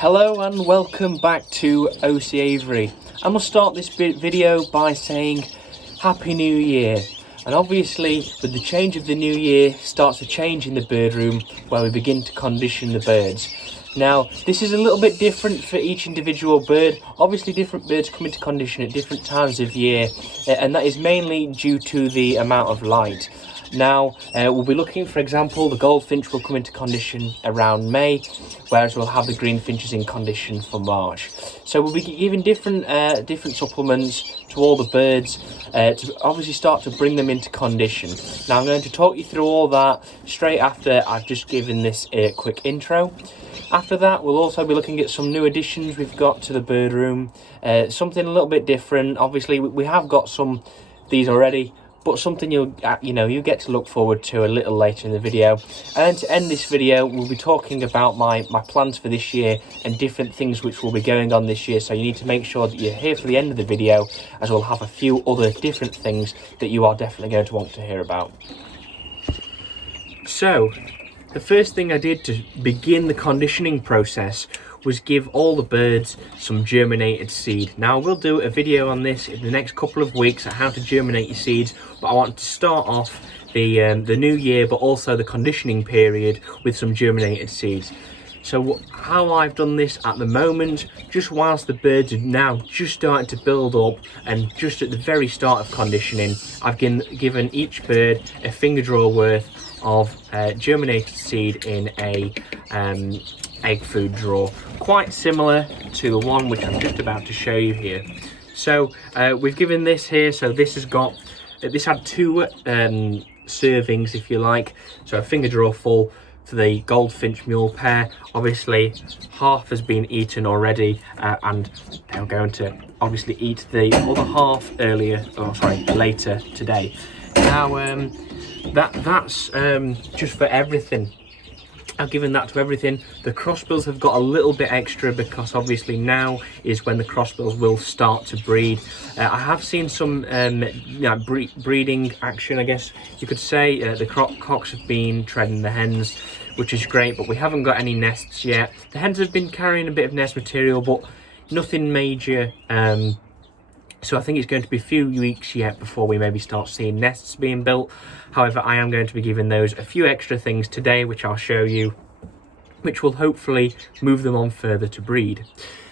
Hello and welcome back to OC Avery. I must start this video by saying Happy New Year. And obviously with the change of the new year starts a change in the bird room where we begin to condition the birds. Now this is a little bit different for each individual bird. Obviously different birds come into condition at different times of year, and that is mainly due to the amount of light. Now we'll be looking, for example, the goldfinch will come into condition around May, whereas we'll have the greenfinches in condition for March. So we'll be giving different supplements to all the birds to obviously start to bring them into condition. Now I'm going to talk you through all that straight after I've just given this quick intro. After that, we'll also be looking at some new additions we've got to the bird room, something a little bit different. Obviously we have got some of these already, but something you get to look forward to a little later in the video. And then to end this video, we'll be talking about my plans for this year and different things which will be going on this year. So you need to make sure that you're here for the end of the video, as we'll have a few other different things that you are definitely going to want to hear about. So the first thing I did to begin the conditioning process was give all the birds some germinated seed. Now I will do a video on this in the next couple of weeks on how to germinate your seeds, but I want to start off the new year but also the conditioning period with some germinated seeds. So how I've done this at the moment, just whilst the birds are now just starting to build up and just at the very start of conditioning, I've given each bird a finger drawer worth of germinated seed in a egg food drawer, quite similar to the one which I'm just about to show you here. So we've given this here, so this had two servings, if you like, so a finger drawer full for the goldfinch mule pair. Obviously half has been eaten already, and they're going to obviously eat the other half later today. Now that's just for everything. I've given that to everything. The crossbills have got a little bit extra because obviously now is when the crossbills will start to breed. I have seen some breeding action, I guess you could say. The cocks have been treading the hens, which is great, but we haven't got any nests yet. The hens have been carrying a bit of nest material, but nothing major. So I think it's going to be a few weeks yet before we maybe start seeing nests being built. However, I am going to be giving those a few extra things today, which I'll show you, which will hopefully move them on further to breed.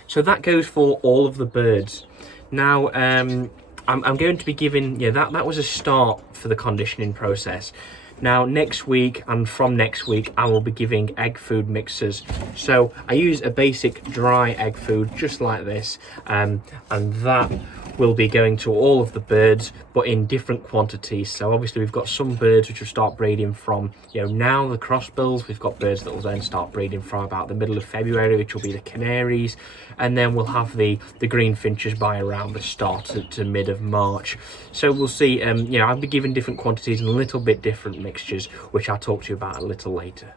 So that goes for all of the birds. Now, I'm going to be giving, that was a start for the conditioning process. Now next week and from next week I will be giving egg food mixers. So I use a basic dry egg food just like this, and that will be going to all of the birds but in different quantities. So obviously we've got some birds which will start breeding from now, the crossbills. We've got birds that will then start breeding from about the middle of February, which will be the canaries, and then we'll have the greenfinches by around the start to mid of March. So we'll see. I'll be giving different quantities and a little bit different mixtures, which I'll talk to you about a little later.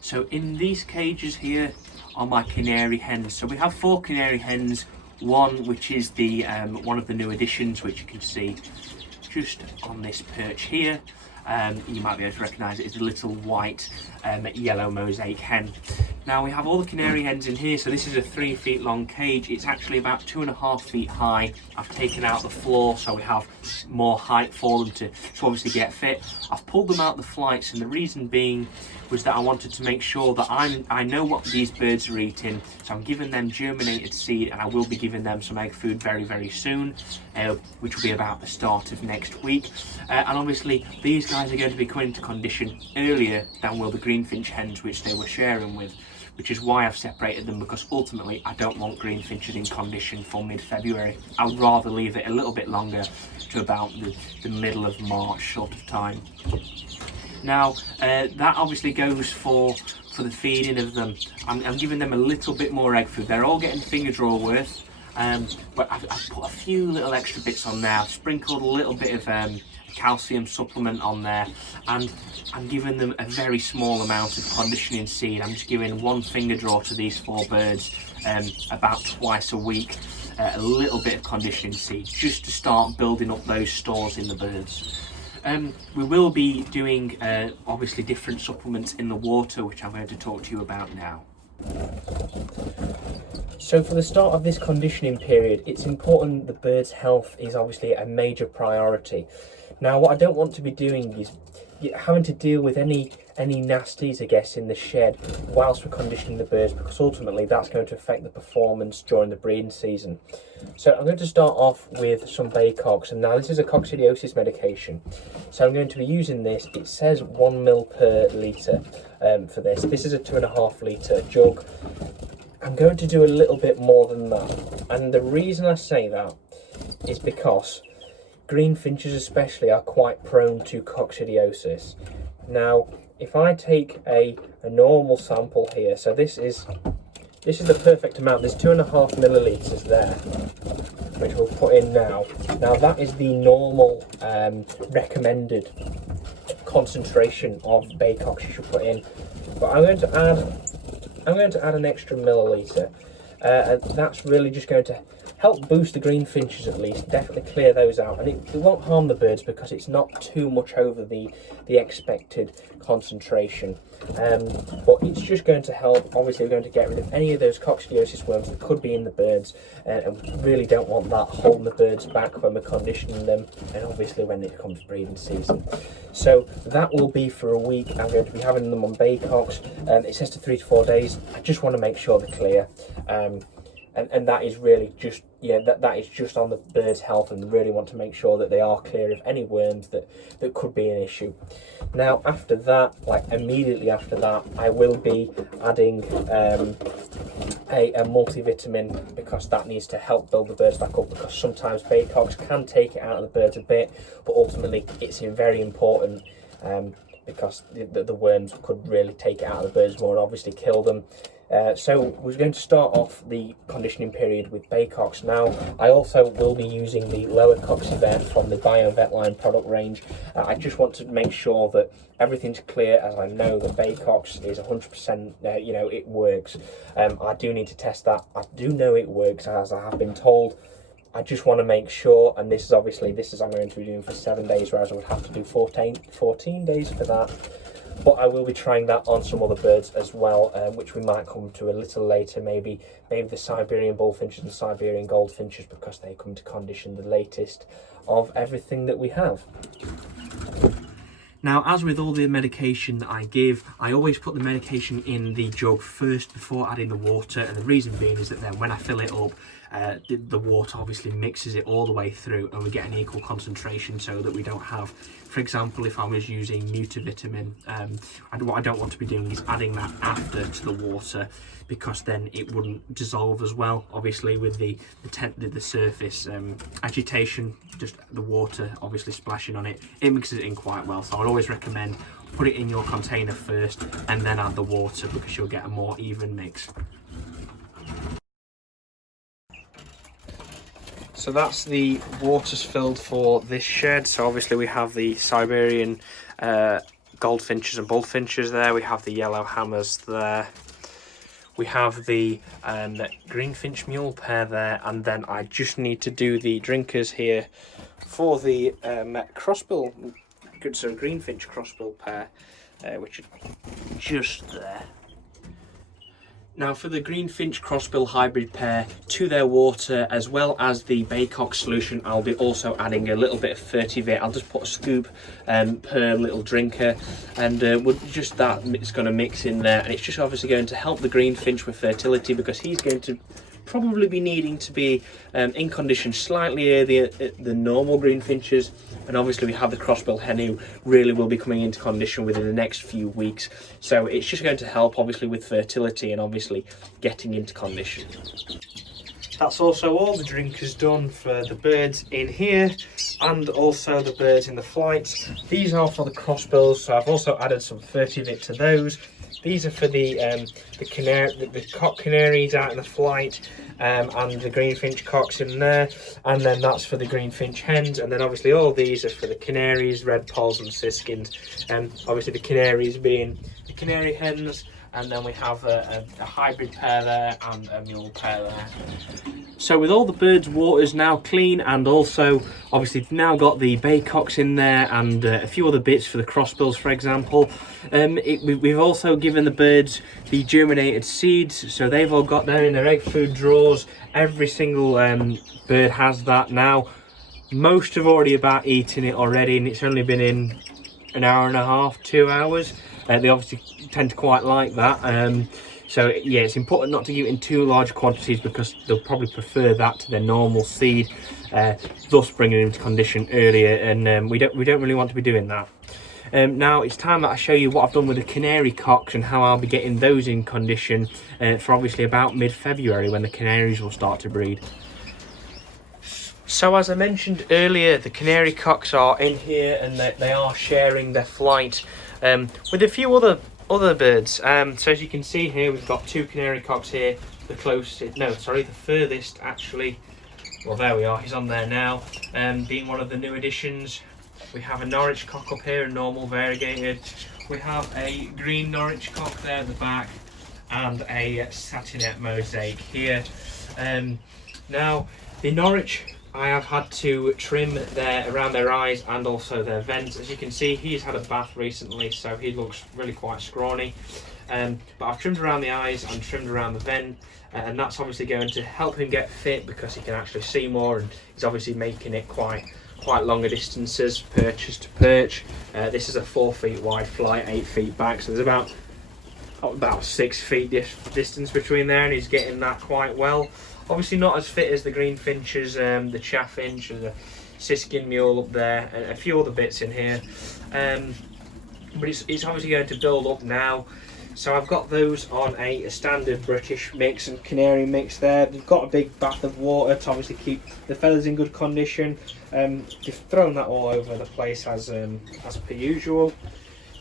So in these cages here are my canary hens. So we have 4 canary hens, one which is the one of the new additions, which you can see just on this perch here. You might be able to recognise it as a little white yellow mosaic hen. Now we have all the canary hens in here. So this is a 3 feet long cage. It's actually about 2.5 feet high. I've taken out the floor so we have more height for them to obviously get fit. I've pulled them out the flights, and the reason being was that I wanted to make sure that I know what these birds are eating. So I'm giving them germinated seed, and I will be giving them some egg food very, very soon, which will be about the start of next week. And obviously these guys are going to be coming into condition earlier than will the greenfinch hens which they were sharing with, which is why I've separated them, because ultimately I don't want greenfinches in condition for mid-February. I would rather leave it a little bit longer to about the middle of March sort of time. Now that obviously goes for the feeding of them. I'm giving them a little bit more egg food. They're all getting finger drawer worth, but I've put a few little extra bits on there. I've sprinkled a little bit of calcium supplement on there, and I'm giving them a very small amount of conditioning seed. I'm just giving 1 finger drawer to these 4 birds about twice a week, a little bit of conditioning seed just to start building up those stores in the birds. We will be doing obviously different supplements in the water, which I'm going to talk to you about now. So for the start of this conditioning period, it's important the bird's health is obviously a major priority. Now, what I don't want to be doing is having to deal with any nasties, I guess, in the shed whilst we're conditioning the birds, because ultimately that's going to affect the performance during the breeding season. So I'm going to start off with some Baycox, and now this is a coccidiosis medication. So I'm going to be using this. It says 1 ml per litre for this. This is a 2.5 litre jug. I'm going to do a little bit more than that, and the reason I say that is because greenfinches especially are quite prone to coccidiosis. Now, if I take a normal sample here, so this is the perfect amount. There's 2.5 millilitres there, which we'll put in now. Now that is the normal recommended concentration of Baycox you should put in, but I'm going to add an extra milliliter, and that's really just going to help boost the greenfinches, at least definitely clear those out, and it won't harm the birds because it's not too much over the expected concentration, but it's just going to help. Obviously we're going to get rid of any of those coccidiosis worms that could be in the birds, and we really don't want that holding the birds back when we're conditioning them, and obviously when it comes breeding season. So that will be for a week. I'm going to be having them on Baycox. It says to 3 to 4 days. I just want to make sure they're clear, and that is really just, yeah, that is just on the bird's health, and really want to make sure that they are clear of any worms that could be an issue. Now after that, like immediately after that, I will be adding a multivitamin, because that needs to help build the birds back up, because sometimes Baycox can take it out of the birds a bit, but ultimately it's very important, because the worms could really take it out of the birds more and obviously kill them. So we're going to start off the conditioning period with Baycox. Now, I also will be using the lower Coxivet from the BioVet line product range. I just want to make sure that everything's clear, as I know that Baycox is 100%, you know, it works. I do need to test that. I do know it works, as I have been told. I just want to make sure, and this is I'm going to be doing for 7 days, whereas I would have to do 14 days for that. But I will be trying that on some other birds as well, which we might come to a little later, maybe the Siberian bullfinches and Siberian goldfinches, because they come to condition the latest of everything that we have. Now, as with all the medication that I give, I always put the medication in the jug first before adding the water, and the reason being is that then when I fill it up, the water obviously mixes it all the way through, and we get an equal concentration, so that we don't have, for example, if I was using multivitamin, what I don't want to be doing is adding that after to the water, because then it wouldn't dissolve as well. Obviously with the surface agitation, just the water obviously splashing on it, it mixes it in quite well. So I'd always recommend put it in your container first and then add the water, because you'll get a more even mix. So that's the waters filled for this shed. So obviously we have the Siberian goldfinches and bullfinches there. We have the yellow hammers there. We have the greenfinch mule pair there, and then I just need to do the drinkers here for the crossbill, so greenfinch crossbill pair, which are just there. Now for the greenfinch crossbill hybrid pair, to their water as well as the Baycox solution, I'll be also adding a little bit of Fertivate. I'll just put a scoop per little drinker, and just that it's going to mix in there, and it's just obviously going to help the greenfinch with fertility, because he's going to probably be needing to be in condition slightly earlier than normal greenfinches, and obviously we have the crossbill hen who really will be coming into condition within the next few weeks, so it's just going to help obviously with fertility and obviously getting into condition. That's also all the drinkers done for the birds in here, and also the birds in the flights. These are for the crossbills, so I've also added some Fertivate to those. These are for the cock canaries out in the flight, and the greenfinch cocks in there, and then that's for the greenfinch hens, and then obviously all these are for the canaries, red polls and siskins, and obviously the canaries being the canary hens, and then we have a hybrid pair there and a mule pair there. So with all the birds' waters now clean, and also obviously we've now got the baycocks in there and a few other bits for the crossbills, for example. We've also given the birds the germinated seeds, so they've all got down in their egg food drawers. Every single bird has that now. Most have already about eaten it already, and it's only been in an hour and a half, 2 hours. They obviously tend to quite like that. So yeah, it's important not to give it in too large quantities because they'll probably prefer that to their normal seed, thus bringing them into condition earlier, and we don't really want to be doing that. Now it's time that I show you what I've done with the canary cocks and how I'll be getting those in condition for obviously about mid-February, when the canaries will start to breed. So as I mentioned earlier, the canary cocks are in here, and they are sharing their flight with a few other birds. So as you can see here, we've got 2 canary cocks here. The furthest actually. Well, there we are. He's on there now, being one of the new additions. We have a Norwich cock up here, a normal variegated. We have a green Norwich cock there at the back, and a satinette mosaic here. Now the Norwich, I have had to trim around their eyes and also their vents. As you can see, he's had a bath recently, so he looks really quite scrawny. But I've trimmed around the eyes and trimmed around the vent, and that's obviously going to help him get fit because he can actually see more, and he's obviously making it quite longer distances, perches to perch. This is a 4 feet wide flight, 8 feet back, so there's about 6 feet distance between there, and he's getting that quite well. Obviously not as fit as the greenfinches, the chaffinch, and the siskin mule up there, and a few other bits in here. But it's obviously going to build up now. So I've got those on a standard British mix and canary mix there. They've got a big bath of water to obviously keep the feathers in good condition. They've thrown that all over the place as per usual.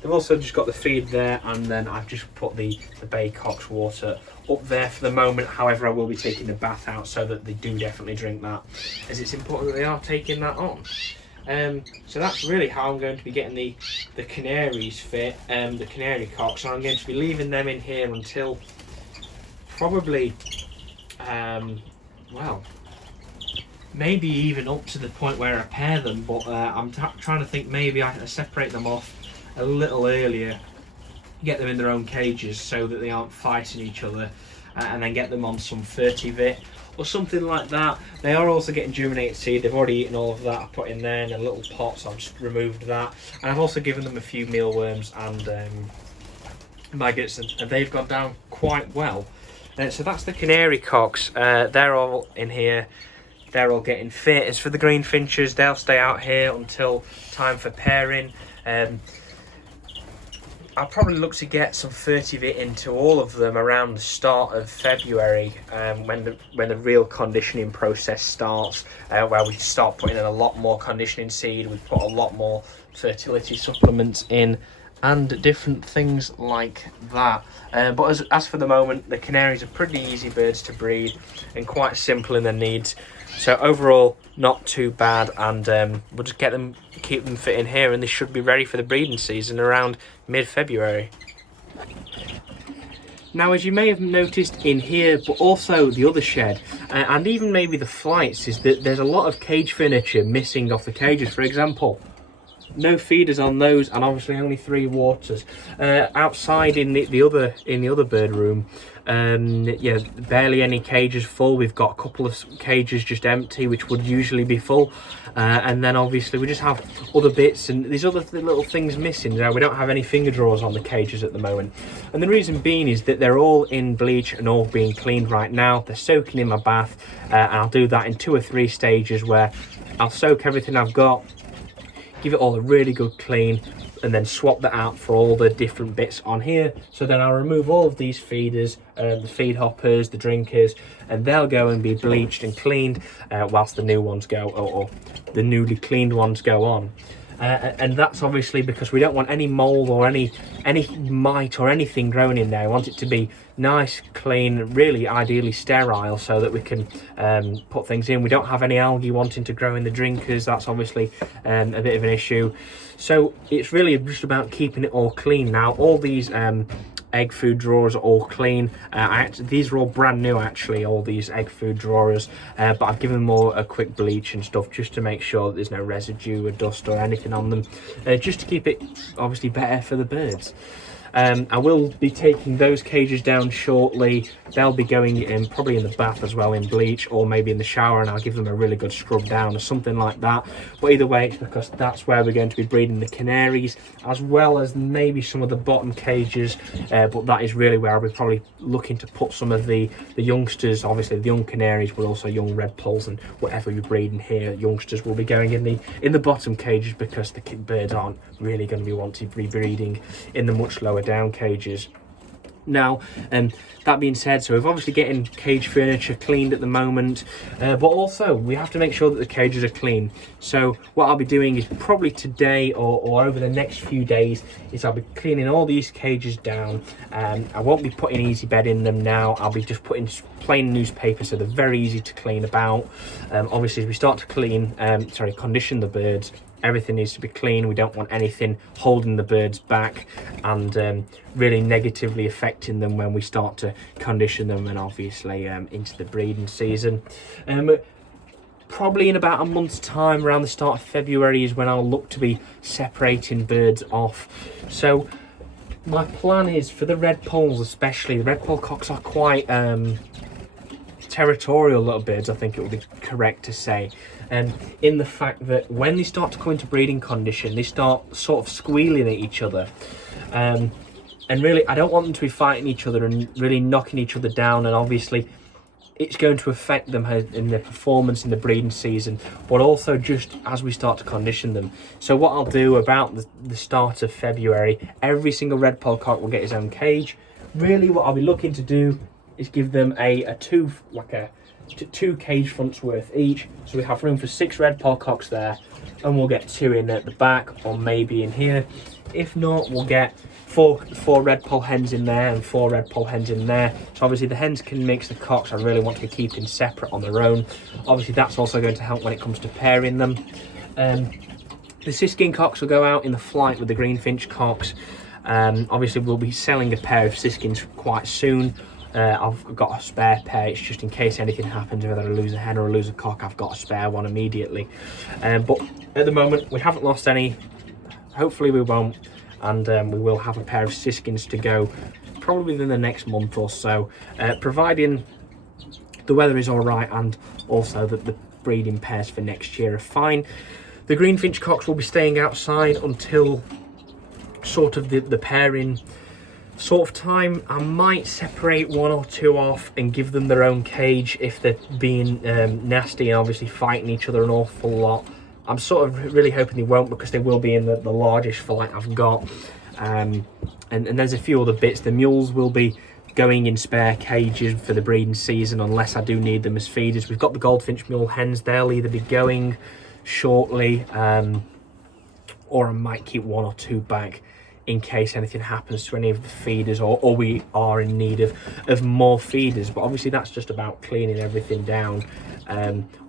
They've also just got the feed there, and then I've just put the baycock's water up there for the moment. However, I will be taking the bath out so that they do definitely drink that, as it's important that they are taking that on. So that's really how I'm going to be getting the canaries fit, the canary cocks. So I'm going to be leaving them in here until probably, well, maybe even up to the point where I pair them, but I'm trying to think maybe I separate them off a little earlier, get them in their own cages so that they aren't fighting each other, and then get them on some Fertivit or something like that. They are also getting germinated seed. They've already eaten all of that. I put in there in a little pot, so I've just removed that. And I've also given them a few mealworms and maggots, and they've gone down quite well. So that's the canary cocks. They're all in here. They're all getting fit. As for the greenfinches, they'll stay out here until time for pairing. I'll probably look to get some Fertivit into all of them around the start of February, when the real conditioning process starts, where we start putting in a lot more conditioning seed. We put a lot more fertility supplements in and different things like that. But as for the moment, the canaries are pretty easy birds to breed and quite simple in their needs. So overall, not too bad, and we'll just keep them fit in here, and they should be ready for the breeding season around mid-February. Now, as you may have noticed in here, but also the other shed, and even maybe the flights, is that there's a lot of cage furniture missing off the cages. For example, no feeders on those, and obviously only 3 waters. Outside in the other bird room, yeah, barely any cages full. We've got a couple of cages just empty, which would usually be full, and then obviously we just have other bits and these other little things missing. Now, we don't have any finger drawers on the cages at the moment, and the reason being is that they're all in bleach and all being cleaned right now. They're soaking in my bath, and I'll do that in 2 or 3 stages, where I'll soak everything I've got, give it all a really good clean, and then swap that out for all the different bits on here. So then I'll remove all of these feeders, the feed hoppers, the drinkers, and they'll go and be bleached and cleaned whilst the new ones go, or the newly cleaned ones go on. And that's obviously because we don't want any mold or any mite or anything growing in there. We want it to be nice, clean, really ideally sterile, so that we can put things in. We don't have any algae wanting to grow in the drinkers. That's obviously a bit of an issue. So it's really just about keeping it all clean. Now, all these egg food drawers are all clean. These are all brand new actually, all these egg food drawers, but I've given them all a quick bleach and stuff just to make sure that there's no residue or dust or anything on them, just to keep it obviously better for the birds. I will be taking those cages down shortly. They'll be going in probably in the bath as well in bleach, or maybe in the shower, and I'll give them a really good scrub down or something like that. But either way, it's because that's where we're going to be breeding the canaries, as well as maybe some of the bottom cages, but that is really where I'll be probably looking to put some of the youngsters. Obviously the young canaries, but also young red polls and whatever you're breeding here, youngsters will be going in the bottom cages, because the birds aren't really going to be wanting to be breeding in the much lower down cages. Now, that being said, so we're obviously getting cage furniture cleaned at the moment, but also we have to make sure that the cages are clean. So what I'll be doing is probably today or over the next few days is I'll be cleaning all these cages down. I won't be putting easy bed in them now. I'll be just putting plain newspaper, so they're very easy to clean about. Obviously as we start to condition the birds, everything needs to be clean. We don't want anything holding the birds back and really negatively affecting them when we start to condition them, and obviously into the breeding season. Probably in about a month's time, around the start of February, is when I'll look to be separating birds off. So my plan is for the red polls, especially the red poll cocks are quite territorial little birds, I think it would be correct to say, in the fact that when they start to come into breeding condition, they start sort of squealing at each other, and really I don't want them to be fighting each other and really knocking each other down, and obviously it's going to affect them in their performance in the breeding season, but also just as we start to condition them. So what I'll do about the start of February, every single red poll cock will get his own cage. Really what I'll be looking to do is give them two cage fronts worth each, so we have room for 6 red poll cocks there, and we'll get 2 in at the back or maybe in here. If not, we'll get four red poll hens in there and 4 red poll hens in there. So obviously the hens can mix, the cocks I really want to be keeping separate on their own. Obviously that's also going to help when it comes to pairing them. The siskin cocks will go out in the flight with the greenfinch cocks. Obviously we'll be selling a pair of siskins quite soon. I've got a spare pair, it's just in case anything happens, whether I lose a hen or I lose a cock, I've got a spare one immediately. But at the moment we haven't lost any, hopefully we won't, and we will have a pair of siskins to go probably within the next month or so, providing the weather is all right and also that the breeding pairs for next year are fine. The greenfinch cocks will be staying outside until sort of the pairing sort of time. I might separate 1 or 2 off and give them their own cage if they're being nasty and obviously fighting each other an awful lot. I'm sort of really hoping they won't, because they will be in the largest flight I've got. And there's a few other bits. The mules will be going in spare cages for the breeding season unless I do need them as feeders. We've got the goldfinch mule hens, they'll either be going shortly, or I might keep 1 or 2 back in case anything happens to any of the feeders, or we are in need of more feeders. But obviously that's just about cleaning everything down,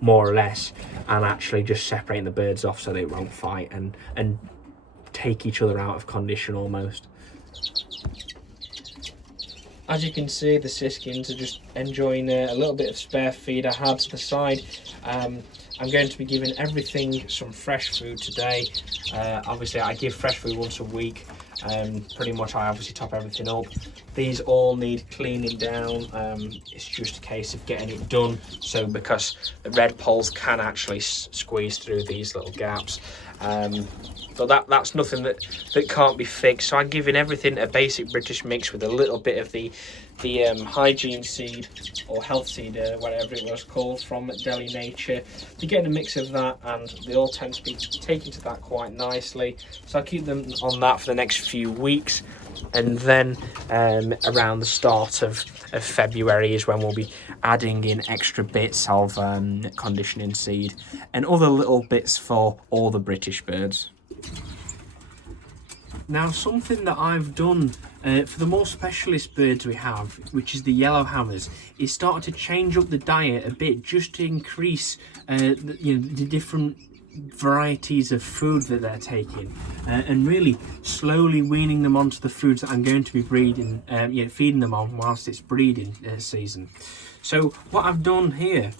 more or less, and actually just separating the birds off so they won't fight and take each other out of condition almost. As you can see, the siskins are just enjoying a little bit of spare feed I had to the side. I'm going to be giving everything some fresh food today. Obviously I give fresh food once a week. Pretty much I obviously top everything up. These all need cleaning down. It's just a case of getting it done, so because the red polls can actually squeeze through these little gaps. But that's nothing that can't be fixed. So I'm giving everything a basic British mix with a little bit of the hygiene seed or health seed, whatever it was called, from Deli Nature. You're getting a mix of that, and they all tend to be taken to that quite nicely. So I'll keep them on that for the next few weeks, and then around the start of February is when we'll be adding in extra bits of conditioning seed and other little bits for all the British birds. Now, something that I've done for the more specialist birds we have, which is the yellow hammers, is started to change up the diet a bit just to increase the different varieties of food that they're taking, and really slowly weaning them onto the foods that I'm going to be feeding them on whilst it's breeding season. So what I've done here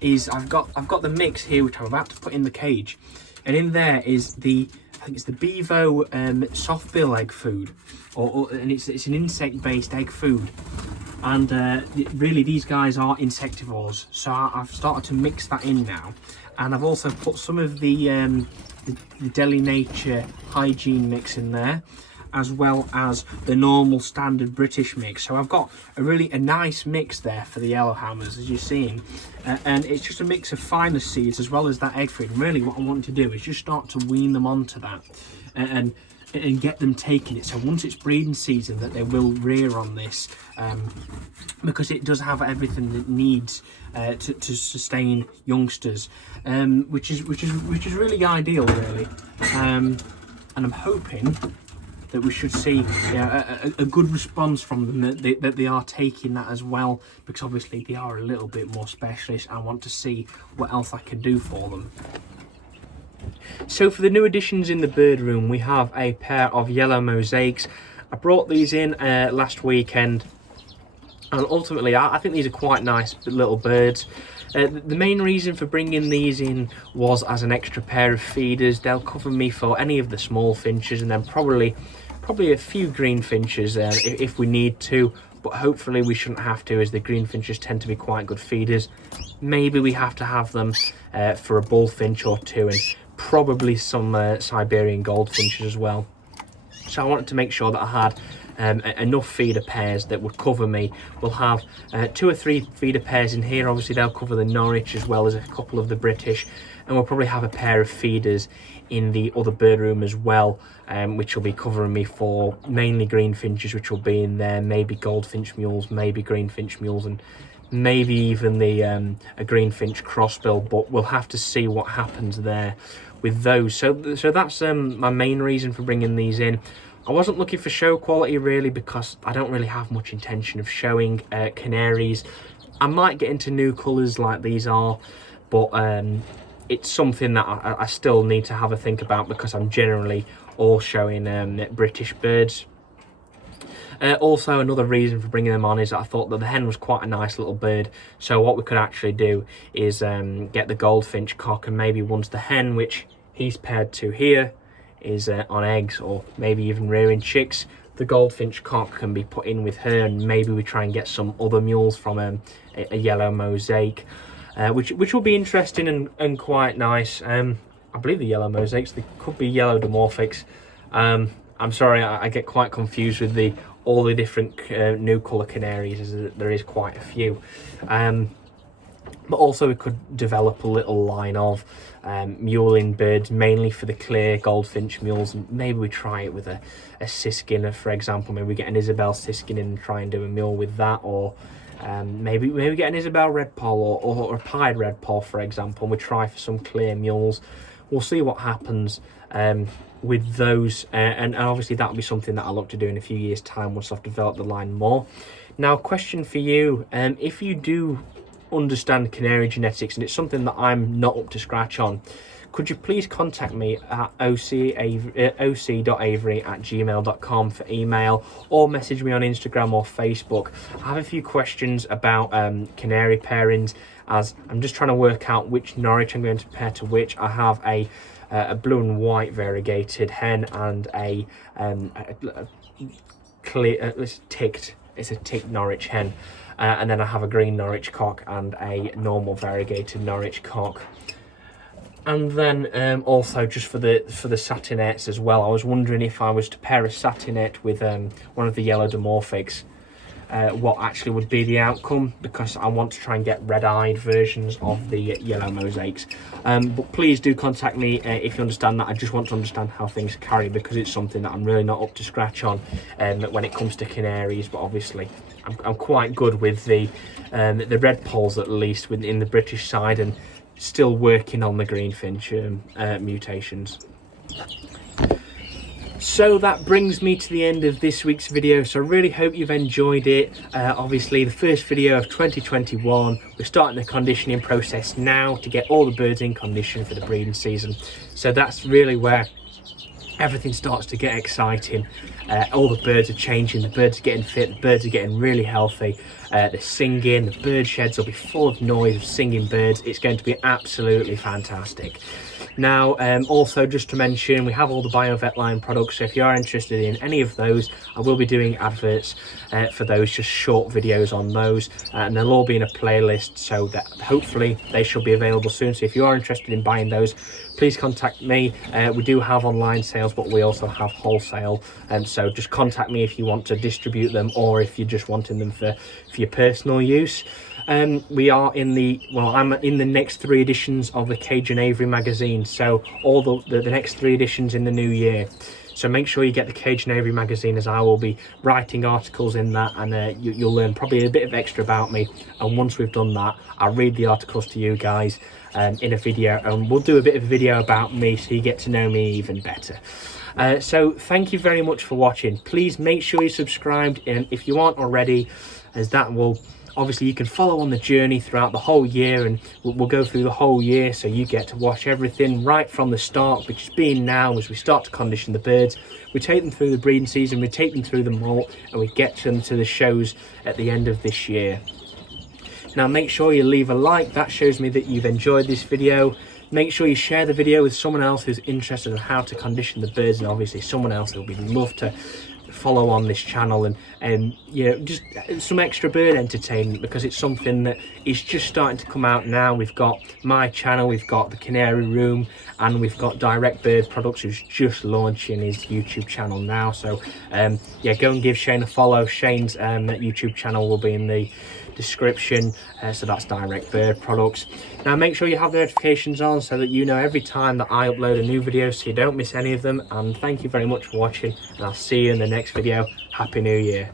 is I've got the mix here which I'm about to put in the cage, and in there is I think it's the Bevo soft bill egg food, and it's an insect based egg food. And really these guys are insectivores, so I've started to mix that in now, and I've also put some of the Deli Nature hygiene mix in there, as well as the normal standard British mix. So I've got a nice mix there for the yellowhammers, as you're seeing, and it's just a mix of finer seeds as well as that egg food. And really what I want to do is just start to wean them onto that and get them taking it. So once it's breeding season, that they will rear on this, because it does have everything that it needs to sustain youngsters, which is really ideal, really. And I'm hoping that we should see a good response from them, that they are taking that as well, because obviously they are a little bit more specialist. I want to see what else I can do for them. So for the new additions in the bird room, we have a pair of yellow mosaics. I brought these in last weekend, and ultimately I think these are quite nice little birds. The main reason for bringing these in was as an extra pair of feeders. They'll cover me for any of the small finches, and then probably a few green finches if we need to, but hopefully we shouldn't have to, as the green finches tend to be quite good feeders. Maybe we have to have them for a bullfinch or two, and probably some Siberian goldfinches as well. So I wanted to make sure that I had enough feeder pairs that would cover me. We'll have 2 or 3 feeder pairs in here. Obviously they'll cover the Norwich as well as a couple of the British, and we'll probably have a pair of feeders in the other bird room as well, which will be covering me for mainly greenfinches, which will be in there, maybe goldfinch mules, maybe greenfinch mules, and maybe even a greenfinch crossbill, but we'll have to see what happens there with those. So that's my main reason for bringing these in. I wasn't looking for show quality really, because I don't really have much intention of showing canaries. I might get into new colours like these are, but it's something that I still need to have a think about, because I'm generally all showing British birds. Also, another reason for bringing them on is that I thought that the hen was quite a nice little bird. So what we could actually do is get the goldfinch cock, and maybe once the hen, which he's paired to here, is on eggs or maybe even rearing chicks, the goldfinch cock can be put in with her, and maybe we try and get some other mules from a yellow mosaic, which will be interesting and quite nice. I believe the yellow mosaics, they could be yellow dimorphics. I'm sorry, I get quite confused with all the different new colour canaries, as there is quite a few. But also we could develop a little line of muling birds, mainly for the clear goldfinch mules, and maybe we try it with a siskin, for example. Maybe we get an Isabel siskin in and try and do a mule with that, or maybe get an Isabel redpoll or a pied redpoll, for example, and we try for some clear mules. We'll see what happens with those, and obviously that'll be something that I'll look to do in a few years' time once I've developed the line more. Now, question for you, if you do understand canary genetics and it's something that I'm not up to scratch on, could you please contact me at oc.avery@gmail.com for email, or message me on Instagram or Facebook. I have a few questions about canary pairings, as I'm just trying to work out which Norwich I'm going to pair to which. I have a blue and white variegated hen and a clear, it's a ticked Norwich hen, and then I have a green Norwich cock and a normal variegated Norwich cock. And then also just for the satinettes as well, I was wondering if I was to pair a satinette with one of the yellow dimorphics, what actually would be the outcome, because I want to try and get red-eyed versions of the yellow mosaics. But please do contact me if you understand that. I just want to understand how things carry, because it's something that I'm really not up to scratch on when it comes to canaries. But obviously I'm quite good with the red polls, at least within the British side, and still working on the greenfinch mutations. So that brings me to the end of this week's video, so I really hope you've enjoyed it. Obviously the first video of 2021, we're starting the conditioning process now to get all the birds in condition for the breeding season. So that's really where everything starts to get exciting. All the birds are changing, the birds are getting fit, the birds are getting really healthy, they're singing, the bird sheds will be full of noise of singing birds. It's going to be absolutely fantastic. Now, also just to mention, we have all the BioVet line products, so if you are interested in any of those, I will be doing adverts for those, just short videos on those, and they'll all be in a playlist, so that hopefully they should be available soon. So if you are interested in buying those, please contact me. We do have online sales, but we also have wholesale, and so just contact me if you want to distribute them, or if you're just wanting them for your personal use. We are in I'm in the next 3 editions of the Cage and Aviary magazine, so all the next 3 editions in the new year. So make sure you get the Cage and Aviary magazine, as I will be writing articles in that, and you'll learn probably a bit of extra about me. And once we've done that, I'll read the articles to you guys in a video, and we'll do a bit of a video about me so you get to know me even better. So thank you very much for watching. Please make sure you're subscribed, and if you aren't already, as that will obviously, you can follow on the journey throughout the whole year, and we'll go through the whole year, so you get to watch everything right from the start, which is being now, as we start to condition the birds. We take them through the breeding season, we take them through the molt, and we get them to the shows at the end of this year. Now make sure you leave a like, that shows me that you've enjoyed this video. Make sure you share the video with someone else who's interested in how to condition the birds, and obviously someone else who would love to follow on this channel, and you know, just some extra bird entertainment, because it's something that is just starting to come out now. We've got my channel, we've got the Canary Room, and we've got Direct Bird Products, who's just launching his YouTube channel now. So yeah, go and give Shane a follow. Shane's YouTube channel will be in the description, so that's Direct Bird Products. Now make sure you have the notifications on so that you know every time that I upload a new video, so you don't miss any of them. And thank you very much for watching, and I'll see you in the next video. Happy New Year.